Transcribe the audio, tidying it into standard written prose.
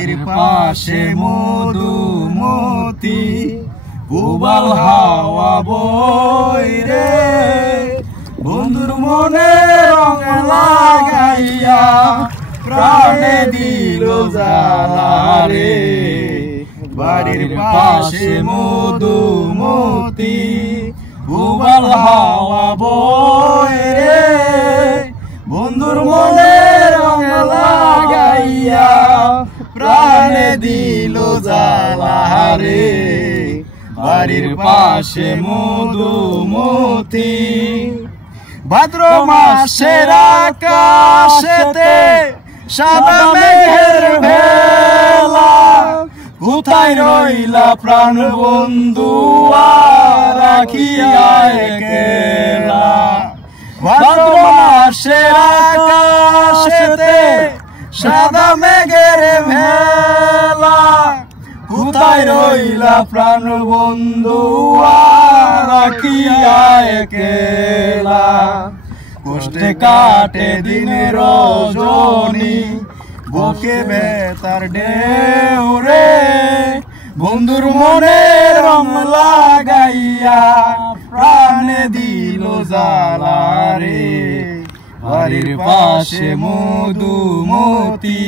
এর পাশে মধুমতি উবাল হাওয়া বইরে বন্ধুর মনে রং লাগাইয়া প্রাণে দিল জ্বালা রে। বাড়ির পাশে মধুমতি উবাল হাওয়া বইরে বন্ধুর মনে রং লাগাইয়া প্রাণে দিল জ্বালা রে। বাড়ির পাশে মধুমতি ভাদ্র মাসের আকাশেতে সাদা মেঘের ভেলা কোথায় রইলা প্রাণ বন্ধু রাখিয়া একলা। ভাদ্র মাসের আকাশেতে সাদা মেঘের ভেলা কোথায় রইলা প্রাণ বন্ধু রাখিয়া একলা। কষ্টে কাটে দিনের রজনী বুকে বেতার ঢেউ রে বন্ধুর মনে রং লাগাইয়া প্রাণে দিল জ্বালা রে। বাড়ির পাশে মধুমতি